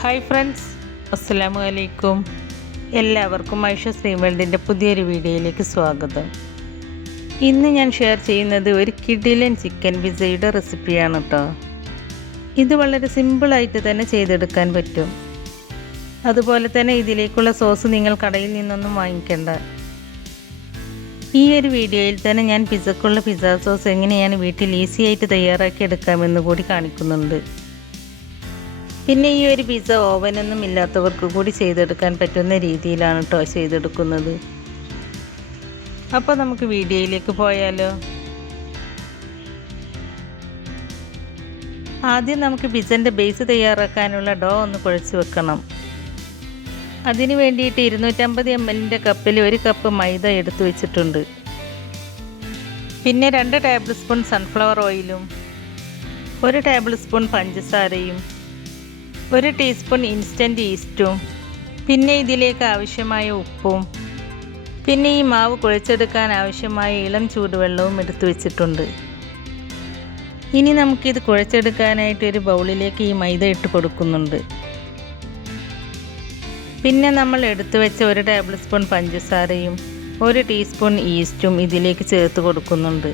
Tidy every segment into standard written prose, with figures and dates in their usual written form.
Hi friends, അസ്സലാമു അലൈക്കും. എല്ലാവർക്കും ഐഷ ശ്രീവേൾഡിൻ്റെ പുതിയൊരു വീഡിയോയിലേക്ക് സ്വാഗതം. ഇന്ന് ഞാൻ ഷെയർ ചെയ്യുന്നത് ഒരു കിടിലൻ ചിക്കൻ പിസ്സയുടെ റെസിപ്പിയാണ് കേട്ടോ. ഇത് വളരെ സിമ്പിളായിട്ട് തന്നെ ചെയ്തെടുക്കാൻ പറ്റും. അതുപോലെ തന്നെ ഇതിലേക്കുള്ള സോസ് നിങ്ങൾ കടയിൽ നിന്നൊന്നും വാങ്ങിക്കേണ്ട. ഈ ഒരു വീഡിയോയിൽ തന്നെ ഞാൻ പിസ്സക്കുള്ള പിസ്സ സോസ് എങ്ങനെയാണ് വീട്ടിൽ ഈസി ആയിട്ട് തയ്യാറാക്കി എടുക്കാമെന്ന് കൂടി കാണിക്കുന്നുണ്ട്. പിന്നെ ഈ ഒരു പിസ്സ ഓവനൊന്നും ഇല്ലാത്തവർക്ക് കൂടി ചെയ്തെടുക്കാൻ പറ്റുന്ന രീതിയിലാണ് കേട്ടോ ചെയ്തെടുക്കുന്നത്. അപ്പോൾ നമുക്ക് വീഡിയോയിലേക്ക് പോയാലോ. ആദ്യം നമുക്ക് പിസ്സൻ്റെ ബേസ് തയ്യാറാക്കാനുള്ള ഡോ ഒന്ന് കുഴച്ച് വെക്കണം. അതിന് വേണ്ടിയിട്ട് 250 ml കപ്പിൽ 1 കപ്പ് മൈദ എടുത്തു വെച്ചിട്ടുണ്ട്. പിന്നെ 2 ടേബിൾ സ്പൂൺ സൺഫ്ലവർ ഓയിലും 1 ടേബിൾ സ്പൂൺ പഞ്ചസാരയും 1 ടീസ്പൂൺ ഇൻസ്റ്റൻറ്റ് ഈസ്റ്റും പിന്നെ ഇതിലേക്ക് ആവശ്യമായ ഉപ്പും പിന്നെ ഈ മാവ് കുഴച്ചെടുക്കാൻ ആവശ്യമായ ഇളം ചൂടുവെള്ളവും എടുത്തു വെച്ചിട്ടുണ്ട്. ഇനി നമുക്കിത് കുഴച്ചെടുക്കാനായിട്ട് ഒരു ബൗളിലേക്ക് ഈ മൈദ ഇട്ട് കൊടുക്കുന്നുണ്ട്. പിന്നെ നമ്മൾ എടുത്തു വെച്ച 1 ടേബിൾ സ്പൂൺ പഞ്ചസാരയും 1 ടീസ്പൂൺ ഈസ്റ്റും ഇതിലേക്ക് ചേർത്ത് കൊടുക്കുന്നുണ്ട്.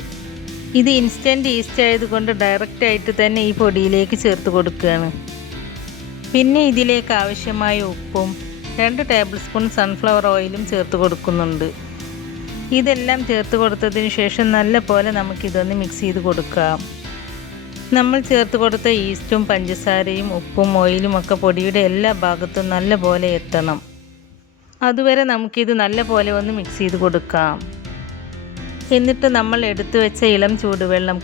ഇത് ഇൻസ്റ്റൻറ്റ് ഈസ്റ്റ് ആയതുകൊണ്ട് ഡയറക്റ്റായിട്ട് തന്നെ ഈ പൊടിയിലേക്ക് ചേർത്ത് കൊടുക്കുകയാണ്. പിന്നെ ഇതിലേക്ക് ആവശ്യമായ ഉപ്പും 2 ടേബിൾ സ്പൂൺ സൺഫ്ലവർ ഓയിലും ചേർത്ത് കൊടുക്കുന്നുണ്ട്. ഇതെല്ലാം ചേർത്ത് കൊടുത്തതിന് ശേഷം നല്ലപോലെ നമുക്കിതൊന്ന് മിക്സ് ചെയ്ത് കൊടുക്കാം. നമ്മൾ ചേർത്ത് കൊടുത്ത ഈസ്റ്റും പഞ്ചസാരയും ഉപ്പും ഓയിലും ഒക്കെ പൊടിയുടെ എല്ലാ ഭാഗത്തും നല്ലപോലെ എത്തണം. അതുവരെ നമുക്കിത് നല്ലപോലെ ഒന്ന് മിക്സ് ചെയ്ത് കൊടുക്കാം. എന്നിട്ട് നമ്മൾ എടുത്തു വെച്ച ഇളം ചൂടുവെള്ളം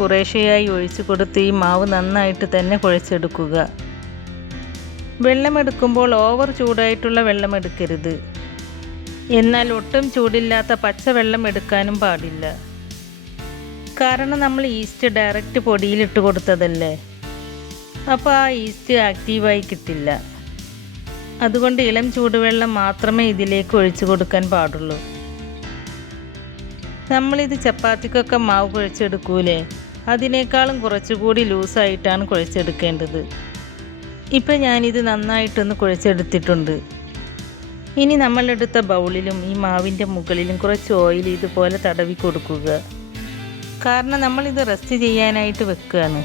കുറേശ്ശെയായി ഒഴിച്ചു കൊടുത്ത് ഈ മാവ് നന്നായിട്ട് തന്നെ കുഴച്ചെടുക്കുക. വെള്ളമെടുക്കുമ്പോൾ ഓവർ ചൂടായിട്ടുള്ള വെള്ളം എടുക്കരുത്. എന്നാൽ ഒട്ടും ചൂടില്ലാത്ത പച്ചവെള്ളം എടുക്കാനും പാടില്ല. കാരണം നമ്മൾ ഈസ്റ്റ് ഡയറക്റ്റ് പൊടിയിലിട്ട് കൊടുത്തതല്ലേ, അപ്പോൾ ആ ഈസ്റ്റ് ആക്റ്റീവായി കിട്ടില്ല. അതുകൊണ്ട് ഇളം ചൂടുവെള്ളം മാത്രമേ ഇതിലേക്ക് ഒഴിച്ചു കൊടുക്കാൻ പാടുള്ളൂ. നമ്മളിത് ചപ്പാത്തിക്കൊക്കെ മാവ് കുഴച്ചെടുക്കൂലേ, അതിനേക്കാളും കുറച്ചുകൂടി ലൂസായിട്ടാണ് കുഴച്ചെടുക്കേണ്ടത്. ഇപ്പോൾ ഞാനിത് നന്നായിട്ടൊന്ന് കുഴച്ചെടുത്തിട്ടുണ്ട്. ഇനി നമ്മളെടുത്ത ബൗളിലും ഈ മാവിൻ്റെ മുകളിലും കുറച്ച് ഓയിൽ ഇതുപോലെ തടവി കൊടുക്കുക. കാരണം നമ്മളിത് റെസ്റ്റ് ചെയ്യാനായിട്ട് വെക്കുകയാണ്.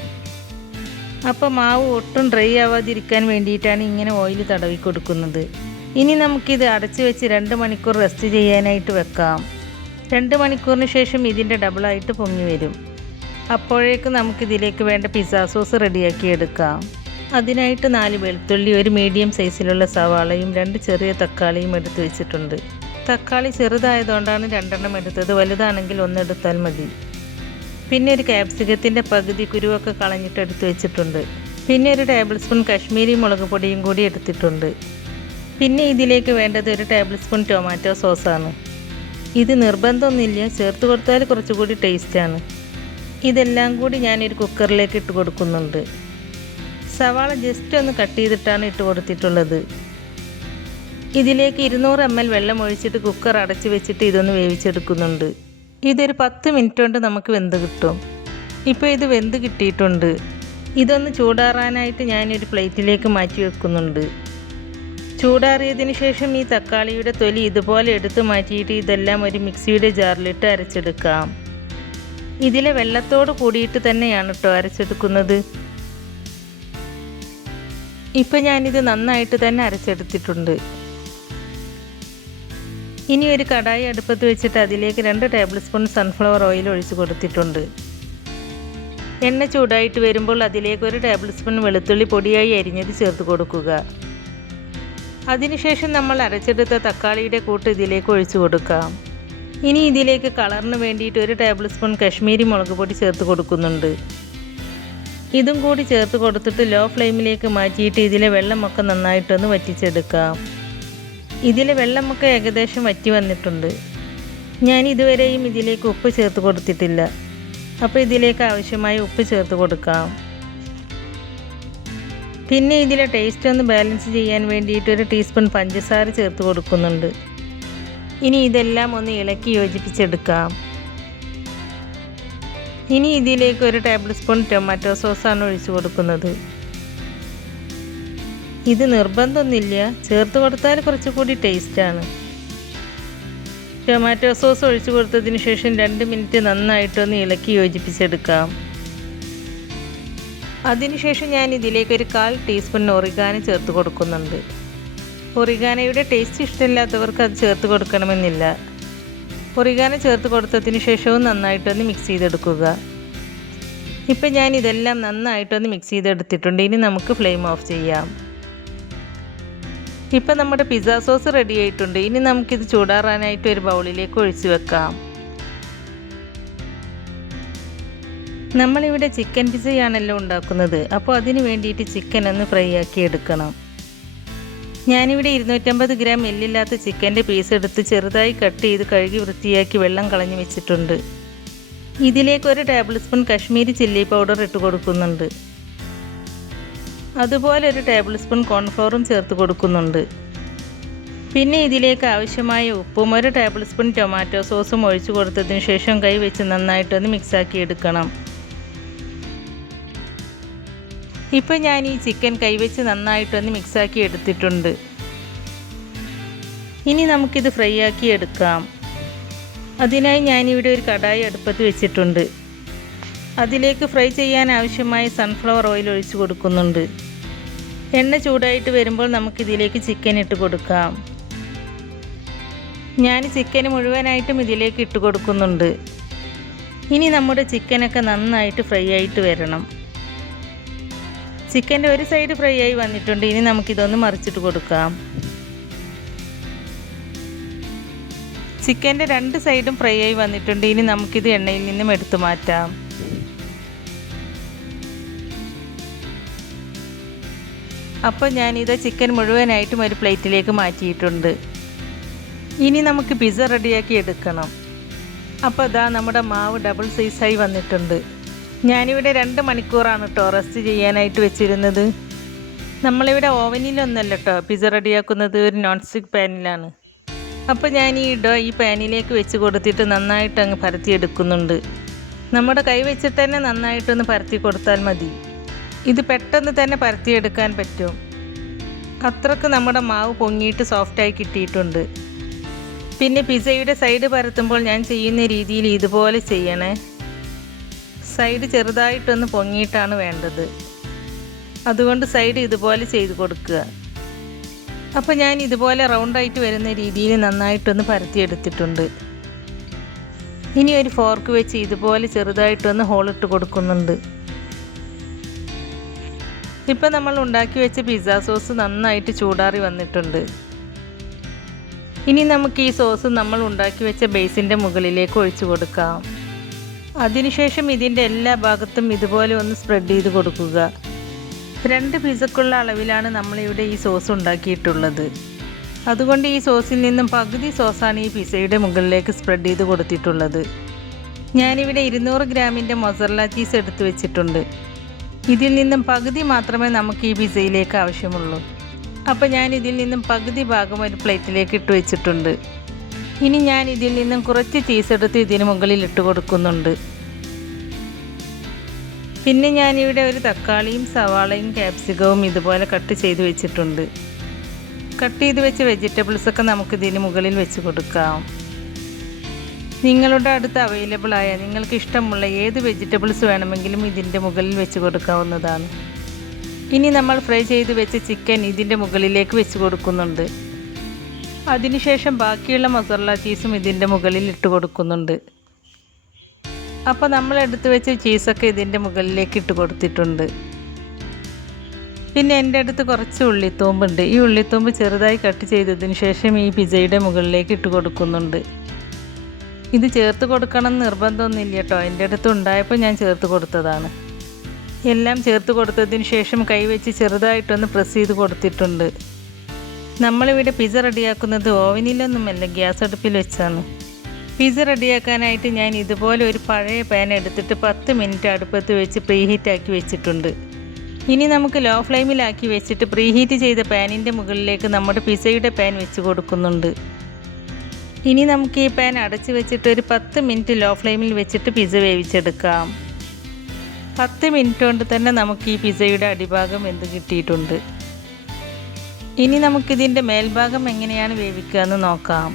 അപ്പോൾ മാവ് ഒട്ടും ഡ്രൈ ആവാതിരിക്കാൻ വേണ്ടിയിട്ടാണ് ഇങ്ങനെ ഓയിൽ തടവി കൊടുക്കുന്നത്. ഇനി നമുക്കിത് അടച്ചു വെച്ച് 2 മണിക്കൂർ റെസ്റ്റ് ചെയ്യാനായിട്ട് വെക്കാം. 2 മണിക്കൂറിന് ശേഷം ഇതിൻ്റെ ഡബിളായിട്ട് പൊങ്ങി വരും. അപ്പോഴേക്ക് നമുക്കിതിലേക്ക് വേണ്ട പിസ്സ സോസ് റെഡിയാക്കി എടുക്കാം. അതിനായിട്ട് 4 വെളുത്തുള്ളി, 1 മീഡിയം സൈസിലുള്ള സവാളയും 2 ചെറിയ തക്കാളിയും എടുത്തു വെച്ചിട്ടുണ്ട്. തക്കാളി ചെറുതായതുകൊണ്ടാണ് 2 എടുത്തത്, വലുതാണെങ്കിൽ 1 എടുത്താൽ മതി. പിന്നെ ഒരു ക്യാപ്സിക്കത്തിൻ്റെ പകുതി കുരുവൊക്കെ കളഞ്ഞിട്ട് എടുത്തു വെച്ചിട്ടുണ്ട്. പിന്നെ 1 ടേബിൾ സ്പൂൺ കശ്മീരി മുളക് പൊടിയും കൂടി എടുത്തിട്ടുണ്ട്. പിന്നെ ഇതിലേക്ക് വേണ്ടത് 1 ടേബിൾ സ്പൂൺ ടൊമാറ്റോ സോസാണ്. ഇത് നിർബന്ധമൊന്നുമില്ല, ചേർത്ത് കൊടുത്താൽ കുറച്ചുകൂടി ടേസ്റ്റാണ്. ഇതെല്ലാം കൂടി ഞാനൊരു കുക്കറിലേക്ക് ഇട്ട് കൊടുക്കുന്നുണ്ട്. സവാള ജസ്റ്റ് ഒന്ന് കട്ട് ചെയ്തിട്ടാണ് ഇട്ട് കൊടുത്തിട്ടുള്ളത്. ഇതിലേക്ക് 200 ml വെള്ളം ഒഴിച്ചിട്ട് കുക്കർ അടച്ച് വെച്ചിട്ട് ഇതൊന്ന് വേവിച്ചെടുക്കുന്നുണ്ട്. ഇതൊരു 10 മിനിറ്റ് കൊണ്ട് നമുക്ക് വെന്ത് കിട്ടും. ഇപ്പോൾ ഇത് വെന്ത് കിട്ടിയിട്ടുണ്ട്. ഇതൊന്ന് ചൂടാറാനായിട്ട് ഞാനൊരു പ്ലേറ്റിലേക്ക് മാറ്റി വെക്കുന്നുണ്ട്. ചൂടാറിയതിന് ശേഷം ഈ തക്കാളിയുടെ തൊലി ഇതുപോലെ എടുത്ത് മാറ്റിയിട്ട് ഇതെല്ലാം ഒരു മിക്സിയുടെ ജാറിലിട്ട് അരച്ചെടുക്കാം. ഇതിലെ വെള്ളത്തോട് കൂടിയിട്ട് തന്നെയാണ് കേട്ടോ അരച്ചെടുക്കുന്നത്. ഇപ്പോൾ ഞാനിത് നന്നായിട്ട് തന്നെ അരച്ചെടുത്തിട്ടുണ്ട്. ഇനി ഒരു കടായി അടുപ്പത്ത് വെച്ചിട്ട് അതിലേക്ക് 2 ടേബിൾ സ്പൂൺ സൺഫ്ലവർ ഓയിൽ ഒഴിച്ച് കൊടുത്തിട്ടുണ്ട്. എണ്ണ ചൂടായിട്ട് വരുമ്പോൾ അതിലേക്ക് 1 ടേബിൾ സ്പൂൺ വെളുത്തുള്ളി പൊടിയായി അരിഞ്ഞത് ചേർത്ത് കൊടുക്കുക. അതിനുശേഷം നമ്മൾ അരച്ചെടുത്ത തക്കാളിയുടെ കൂട്ട് ഇതിലേക്ക് ഒഴിച്ചു കൊടുക്കാം. ഇനി ഇതിലേക്ക് കളറിന് വേണ്ടിയിട്ട് 1 ടേബിൾ സ്പൂൺ കശ്മീരി മുളക് പൊടി ചേർത്ത് കൊടുക്കുന്നുണ്ട്. ഇതും കൂടി ചേർത്ത് കൊടുത്തിട്ട് ലോ ഫ്ലെയിമിലേക്ക് മാറ്റിയിട്ട് ഇതിലെ വെള്ളമൊക്കെ നന്നായിട്ടൊന്ന് വറ്റിച്ചെടുക്കാം. ഇതിലെ വെള്ളമൊക്കെ ഏകദേശം വറ്റി വന്നിട്ടുണ്ട്. ഞാൻ ഇതുവരെയും ഇതിലേക്ക് ഉപ്പ് ചേർത്ത് കൊടുത്തിട്ടില്ല. അപ്പോൾ ഇതിലേക്ക് ആവശ്യമായ ഉപ്പ് ചേർത്ത് കൊടുക്കാം. പിന്നെ ഇതിലെ ടേസ്റ്റ് ഒന്ന് ബാലൻസ് ചെയ്യാൻ വേണ്ടിയിട്ട് 1 ടീസ്പൂൺ പഞ്ചസാര ചേർത്ത് കൊടുക്കുന്നുണ്ട്. ഇനി ഇതെല്ലാം ഒന്ന് ഇളക്കി യോജിപ്പിച്ചെടുക്കാം. ഇനി ഇതിലേക്ക് 1 ടേബിൾ സ്പൂൺ ടൊമാറ്റോ സോസാണ് ഒഴിച്ചു കൊടുക്കുന്നത്. ഇത് നിർബന്ധമൊന്നുമില്ല, ചേർത്ത് കൊടുത്താൽ കുറച്ചുകൂടി ടേസ്റ്റാണ്. ടൊമാറ്റോ സോസ് ഒഴിച്ചു കൊടുത്തതിന് ശേഷം 2 മിനിറ്റ് നന്നായിട്ടൊന്ന് ഇളക്കി യോജിപ്പിച്ചെടുക്കാം. അതിനുശേഷം ഞാൻ ഇതിലേക്ക് ഒരു 1/4 ടീസ്പൂൺ ഒറിഗാനോ ചേർത്ത് കൊടുക്കുന്നുണ്ട്. ഒറിഗാനോയുടെ ടേസ്റ്റ് ഇഷ്ടമില്ലാത്തവർക്ക് അത് ചേർത്ത് കൊടുക്കണമെന്നില്ല. ഒറിഗാനോ ചേർത്ത് കൊടുത്തതിന് ശേഷവും നന്നായിട്ടൊന്ന് മിക്സ് ചെയ്തെടുക്കുക. ഇപ്പം ഞാൻ ഇതെല്ലാം നന്നായിട്ടൊന്ന് മിക്സ് ചെയ്തെടുത്തിട്ടുണ്ട്. ഇനി നമുക്ക് ഫ്ലെയിം ഓഫ് ചെയ്യാം. ഇപ്പം നമ്മുടെ പിസ്സ സോസ് റെഡി ആയിട്ടുണ്ട്. ഇനി നമുക്കിത് ചൂടാറാനായിട്ട് ഒരു ബൗളിലേക്ക് ഒഴിച്ചു വെക്കാം. നമ്മളിവിടെ ചിക്കൻ പിസ്സയാണല്ലോ ഉണ്ടാക്കുന്നത്. അപ്പോൾ അതിന് വേണ്ടിയിട്ട് ചിക്കൻ ഒന്ന് ഫ്രൈ ആക്കി എടുക്കണം. ഞാനിവിടെ 250 ഗ്രാം എല്ലില്ലാത്ത ചിക്കൻ്റെ പീസ് എടുത്ത് ചെറുതായി കട്ട് ചെയ്ത് കഴുകി വൃത്തിയാക്കി വെള്ളം കളഞ്ഞു വെച്ചിട്ടുണ്ട്. ഇതിലേക്ക് 1 table spoon Kashmiri chilli powder ഇട്ട് കൊടുക്കുന്നുണ്ട്. അതുപോലെ 1 ടേബിൾ സ്പൂൺ കോൺഫ്ലവറും ചേർത്ത് കൊടുക്കുന്നുണ്ട്. പിന്നെ ഇതിലേക്ക് ആവശ്യമായ ഉപ്പും 1 ടേബിൾ സ്പൂൺ ടൊമാറ്റോ സോസും ഒഴിച്ചു കൊടുത്തതിന് ശേഷം കൈ വെച്ച് നന്നായിട്ടൊന്ന് മിക്സാക്കി എടുക്കണം. ഇപ്പോൾ ഞാൻ ഈ ചിക്കൻ കൈവച്ച് നന്നായിട്ടൊന്ന് മിക്സാക്കി എടുത്തിട്ടുണ്ട്. ഇനി നമുക്കിത് ഫ്രൈ ആക്കി എടുക്കാം. അതിനായി ഞാനിവിടെ ഒരു കടായി അടുപ്പത്ത് വെച്ചിട്ടുണ്ട്. അതിലേക്ക് ഫ്രൈ ചെയ്യാൻ ആവശ്യമായ സൺഫ്ലവർ ഓയിൽ ഒഴിച്ചു കൊടുക്കുന്നുണ്ട്. എണ്ണ ചൂടായിട്ട് വരുമ്പോൾ നമുക്കിതിലേക്ക് ചിക്കൻ ഇട്ട് കൊടുക്കാം. ഞാൻ ചിക്കൻ മുഴുവനായിട്ടും ഇതിലേക്ക് ഇട്ട് കൊടുക്കുന്നുണ്ട്. ഇനി നമ്മുടെ ചിക്കനൊക്കെ നന്നായിട്ട് ഫ്രൈ ആയിട്ട് വരണം. ചിക്കൻ്റെ ഒരു സൈഡ് ഫ്രൈ ആയി വന്നിട്ടുണ്ട്. ഇനി നമുക്കിതൊന്ന് മറിച്ചിട്ട് കൊടുക്കാം. ചിക്കൻ്റെ 2 സൈഡും ഫ്രൈ ആയി വന്നിട്ടുണ്ട്. ഇനി നമുക്കിത് എണ്ണയിൽ നിന്നും എടുത്തു മാറ്റാം. അപ്പോൾ ഞാനിത് ചിക്കൻ മുഴുവനായിട്ടും ഒരു പ്ലേറ്റിലേക്ക് മാറ്റിയിട്ടുണ്ട്. ഇനി നമുക്ക് പിസ്സ റെഡിയാക്കി എടുക്കണം. അപ്പോൾ ഇതാ നമ്മുടെ മാവ് ഡബിൾ സൈസായി വന്നിട്ടുണ്ട്. ഞാനിവിടെ 2 മണിക്കൂറാണ് കേട്ടോ റെസ്റ്റ് ചെയ്യാനായിട്ട് വെച്ചിരുന്നത്. നമ്മളിവിടെ ഓവനിലൊന്നല്ല കേട്ടോ പിസ്സ റെഡിയാക്കുന്നത്, ഒരു നോൺ സ്റ്റിക്ക് പാനിലാണ്. അപ്പോൾ ഞാൻ ഈ ഈ പാനിലേക്ക് വെച്ച് കൊടുത്തിട്ട് നന്നായിട്ട് അങ്ങ് പരത്തിയെടുക്കുന്നുണ്ട്. നമ്മുടെ കൈ വെച്ചിട്ട് തന്നെ നന്നായിട്ടൊന്ന് പരത്തി കൊടുത്താൽ മതി. ഇത് പെട്ടെന്ന് തന്നെ പരത്തിയെടുക്കാൻ പറ്റും. അത്രക്ക് നമ്മുടെ മാവ് പൊങ്ങിയിട്ട് സോഫ്റ്റായി കിട്ടിയിട്ടുണ്ട്. പിന്നെ പിസ്സയുടെ സൈഡ് പരത്തുമ്പോൾ ഞാൻ ചെയ്യുന്ന രീതിയിൽ ഇതുപോലെ ചെയ്യണേ. സൈഡ് ചെറുതായിട്ടൊന്ന് പൊങ്ങിയിട്ടാണ് വേണ്ടത്. അതുകൊണ്ട് സൈഡ് ഇതുപോലെ ചെയ്ത് കൊടുക്കുക. അപ്പോൾ ഞാൻ ഇതുപോലെ റൗണ്ടായിട്ട് വരുന്ന രീതിയിൽ നന്നായിട്ടൊന്ന് പരത്തിയെടുത്തിട്ടുണ്ട്. ഇനി ഒരു ഫോർക്ക് വെച്ച് ഇതുപോലെ ചെറുതായിട്ടൊന്ന് ഹോളിട്ട് കൊടുക്കുന്നുണ്ട്. ഇപ്പോൾ നമ്മൾ ഉണ്ടാക്കി വെച്ച പിസ്സ സോസ് നന്നായിട്ട് ചൂടാറി വന്നിട്ടുണ്ട്. ഇനി നമുക്ക് ഈ സോസ് നമ്മൾ ഉണ്ടാക്കി വെച്ച ബേസിൻ്റെ മുകളിലേക്ക് ഒഴിച്ചു കൊടുക്കാം. അതിനുശേഷം ഇതിൻ്റെ എല്ലാ ഭാഗത്തും ഇതുപോലെ ഒന്ന് സ്പ്രെഡ് ചെയ്ത് കൊടുക്കുക. 2 പിസ്സക്കുള്ള അളവിലാണ് നമ്മളിവിടെ ഈ സോസ് ഉണ്ടാക്കിയിട്ടുള്ളത്. അതുകൊണ്ട് ഈ സോസിൽ നിന്നും പകുതി സോസാണ് ഈ പിസ്സയുടെ മുകളിലേക്ക് സ്പ്രെഡ് ചെയ്ത് കൊടുത്തിട്ടുള്ളത്. ഞാനിവിടെ 200 ഗ്രാമിൻ്റെ മൊസറല്ല ചീസ് എടുത്ത് വെച്ചിട്ടുണ്ട്. ഇതിൽ നിന്നും പകുതി മാത്രമേ നമുക്ക് ഈ പിസ്സയിലേക്ക് ആവശ്യമുള്ളൂ. അപ്പോൾ ഞാൻ ഇതിൽ നിന്നും പകുതി ഭാഗം ഒരു പ്ലേറ്റിലേക്ക് ഇട്ട് വെച്ചിട്ടുണ്ട്. ഇനി ഞാൻ ഇതിൽ നിന്നും കുറച്ച് ചീസ് എടുത്ത് ഇതിന് മുകളിൽ ഇട്ട് കൊടുക്കുന്നുണ്ട്. പിന്നെ ഞാനിവിടെ ഒരു തക്കാളിയും സവാളയും ക്യാപ്സിക്കവും ഇതുപോലെ കട്ട് ചെയ്ത് വെച്ചിട്ടുണ്ട്. കട്ട് ചെയ്ത് വെച്ച വെജിറ്റബിൾസൊക്കെ നമുക്ക് ഇതിന് മുകളിൽ വെച്ച് കൊടുക്കാം. നിങ്ങളുടെ അടുത്ത് അവൈലബിൾ ആയ നിങ്ങൾക്ക് ഇഷ്ടമുള്ള ഏത് വെജിറ്റബിൾസ് വേണമെങ്കിലും ഇതിൻ്റെ മുകളിൽ വെച്ച് കൊടുക്കാവുന്നതാണ്. ഇനി നമ്മൾ ഫ്രൈ ചെയ്ത് വെച്ച ചിക്കൻ ഇതിൻ്റെ മുകളിലേക്ക് വെച്ച് കൊടുക്കുന്നുണ്ട്. അതിനുശേഷം ബാക്കിയുള്ള മൊസറല്ല ചീസും ഇതിൻ്റെ മുകളിൽ ഇട്ട് കൊടുക്കുന്നുണ്ട്. അപ്പോൾ നമ്മൾ എടുത്ത് വെച്ച ചീസൊക്കെ ഇതിൻ്റെ മുകളിലേക്ക് ഇട്ട് കൊടുത്തിട്ടുണ്ട്. പിന്നെ എൻ്റെ അടുത്ത് കുറച്ച് ഉള്ളിത്തൂമ്പുണ്ട്. ഈ ഉള്ളിത്തൂമ്പ് ചെറുതായി കട്ട് ചെയ്തതിന് ശേഷം ഈ പിസ്സയുടെ മുകളിലേക്ക് ഇട്ട് കൊടുക്കുന്നുണ്ട്. ഇത് ചേർത്ത് കൊടുക്കണം എന്ന് നിർബന്ധമൊന്നുമില്ല കേട്ടോ. എൻ്റെ അടുത്ത് ഉണ്ടായപ്പോൾ ഞാൻ ചേർത്ത് കൊടുത്തതാണ്. എല്ലാം ചേർത്ത് കൊടുത്തതിന് ശേഷം കൈവച്ച് ചെറുതായിട്ടൊന്ന് പ്രസ് ചെയ്ത് കൊടുത്തിട്ടുണ്ട്. നമ്മളിവിടെ പിസ്സ റെഡിയാക്കുന്നത് ഓവനിലൊന്നുമല്ല, ഗ്യാസ് അടുപ്പിൽ വെച്ചാണ്. പിസ്സ റെഡിയാക്കാനായിട്ട് ഞാൻ ഇതുപോലെ ഒരു പഴയ പാൻ എടുത്തിട്ട് 10 മിനിറ്റ് അടുപ്പത്ത് വെച്ച് പ്രീഹീറ്റാക്കി വെച്ചിട്ടുണ്ട്. ഇനി നമുക്ക് ലോ ഫ്ലെയിമിലാക്കി വെച്ചിട്ട് പ്രീഹീറ്റ് ചെയ്ത പാനിൻ്റെ മുകളിലേക്ക് നമ്മുടെ പിസ്സയുടെ പാൻ വെച്ച് കൊടുക്കുന്നുണ്ട്. ഇനി നമുക്ക് ഈ പാൻ അടച്ച് വെച്ചിട്ട് ഒരു 10 മിനിറ്റ് ലോ ഫ്ലെയിമിൽ വെച്ചിട്ട് പിസ്സ വേവിച്ചെടുക്കാം. 10 മിനിറ്റ് കൊണ്ട് തന്നെ നമുക്ക് ഈ പിസ്സയുടെ അടിഭാഗം വെന്ത് കിട്ടിയിട്ടുണ്ട്. ഇനി നമുക്കിതിൻ്റെ മേൽഭാഗം എങ്ങനെയാണ് വേവിക്കുക എന്ന് നോക്കാം.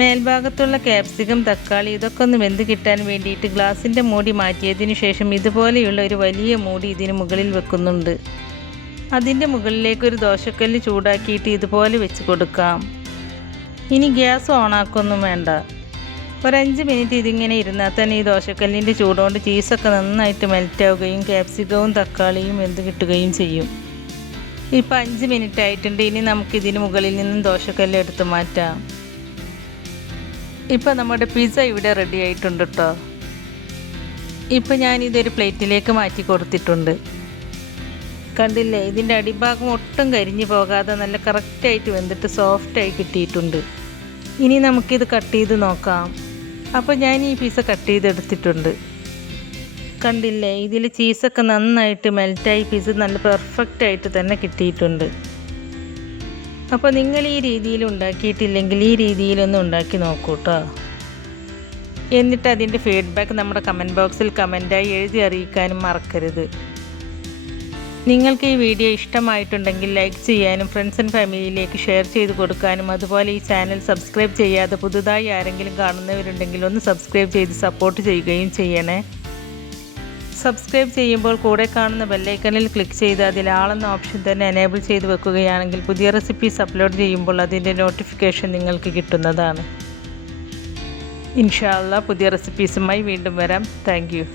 മേൽഭാഗത്തുള്ള ക്യാപ്സിക്കം, തക്കാളി ഇതൊക്കെ ഒന്ന് വെന്ത് കിട്ടാൻ വേണ്ടിയിട്ട് ഗ്ലാസിൻ്റെ മൂടി മാറ്റിയതിന് ശേഷം ഇതുപോലെയുള്ള ഒരു വലിയ മൂടി ഇതിന് മുകളിൽ വെക്കുന്നുണ്ട്. അതിൻ്റെ മുകളിലേക്ക് ഒരു ദോശക്കല്ല് ചൂടാക്കിയിട്ട് ഇതുപോലെ വെച്ച് കൊടുക്കാം. ഇനി ഗ്യാസ് ഓണാക്കൊന്നും വേണ്ട. ഒരു 5 മിനിറ്റ് ഇതിങ്ങനെ ഇരുന്നാൽ തന്നെ ഈ ദോശക്കല്ലിൻ്റെ ചൂടുകൊണ്ട് ചീസൊക്കെ നന്നായിട്ട് മെൽറ്റാവുകയും ക്യാപ്സിക്കവും തക്കാളിയും വെന്ത് കിട്ടുകയും ചെയ്യും. ഇപ്പോൾ 5 മിനിറ്റ് ആയിട്ടുണ്ട്. ഇനി നമുക്കിതിന് മുകളിൽ നിന്നും ദോശക്കല്ല് എടുത്ത് മാറ്റാം. ഇപ്പോൾ നമ്മുടെ പിസ്സ ഇവിടെ റെഡി ആയിട്ടുണ്ട് കേട്ടോ. ഇപ്പോൾ ഞാനിതൊരു പ്ലേറ്റിലേക്ക് മാറ്റി കൊടുത്തിട്ടുണ്ട്. കണ്ടില്ലേ, ഇതിൻ്റെ അടിഭാഗം ഒട്ടും കരിഞ്ഞു പോകാതെ നല്ല കറക്റ്റായിട്ട് വെന്തിട്ട് സോഫ്റ്റായി കിട്ടിയിട്ടുണ്ട്. ഇനി നമുക്കിത് കട്ട് ചെയ്ത് നോക്കാം. അപ്പോൾ ഞാൻ ഈ പിസ്സ കട്ട് ചെയ്തെടുത്തിട്ടുണ്ട്. കണ്ടില്ലേ, ഇതിൽ ചീസൊക്കെ നന്നായിട്ട് മെൽറ്റായി പിസ്സ നല്ല പെർഫെക്റ്റായിട്ട് തന്നെ കിട്ടിയിട്ടുണ്ട്. അപ്പോൾ നിങ്ങൾ ഈ രീതിയിൽ ഉണ്ടാക്കിയിട്ടില്ലെങ്കിൽ ഈ രീതിയിലൊന്ന് ഉണ്ടാക്കി നോക്കൂ കേട്ടോ. എന്നിട്ട് അതിൻ്റെ ഫീഡ്ബാക്ക് നമ്മുടെ കമൻറ്റ് ബോക്സിൽ കമൻറ്റായി എഴുതി അറിയിക്കാനും മറക്കരുത്. നിങ്ങൾക്ക് ഈ വീഡിയോ ഇഷ്ടമായിട്ടുണ്ടെങ്കിൽ ലൈക്ക് ചെയ്യാനും ഫ്രണ്ട്സ് ആൻഡ് ഫാമിലിയിലേക്ക് ഷെയർ ചെയ്ത് കൊടുക്കാനും അതുപോലെ ഈ ചാനൽ സബ്സ്ക്രൈബ് ചെയ്യാതെ പുതുതായി ആരെങ്കിലും കാണുന്നവരുണ്ടെങ്കിൽ ഒന്ന് സബ്സ്ക്രൈബ് ചെയ്ത് സപ്പോർട്ട് ചെയ്യുകയും ചെയ്യണേ. സബ്സ്ക്രൈബ് ചെയ്യുമ്പോൾ കൂടെ കാണുന്ന ബെല്ലൈക്കണിൽ ക്ലിക്ക് ചെയ്ത് അതിൽ ആളെന്ന ഓപ്ഷൻ തന്നെ എനേബിൾ ചെയ്ത് വെക്കുകയാണെങ്കിൽ പുതിയ റെസിപ്പീസ് അപ്ലോഡ് ചെയ്യുമ്പോൾ അതിൻ്റെ നോട്ടിഫിക്കേഷൻ നിങ്ങൾക്ക് കിട്ടുന്നതാണ്. ഇൻഷാ അല്ലാഹ് പുതിയ റെസിപ്പീസുമായി വീണ്ടും വരാം. Thank you.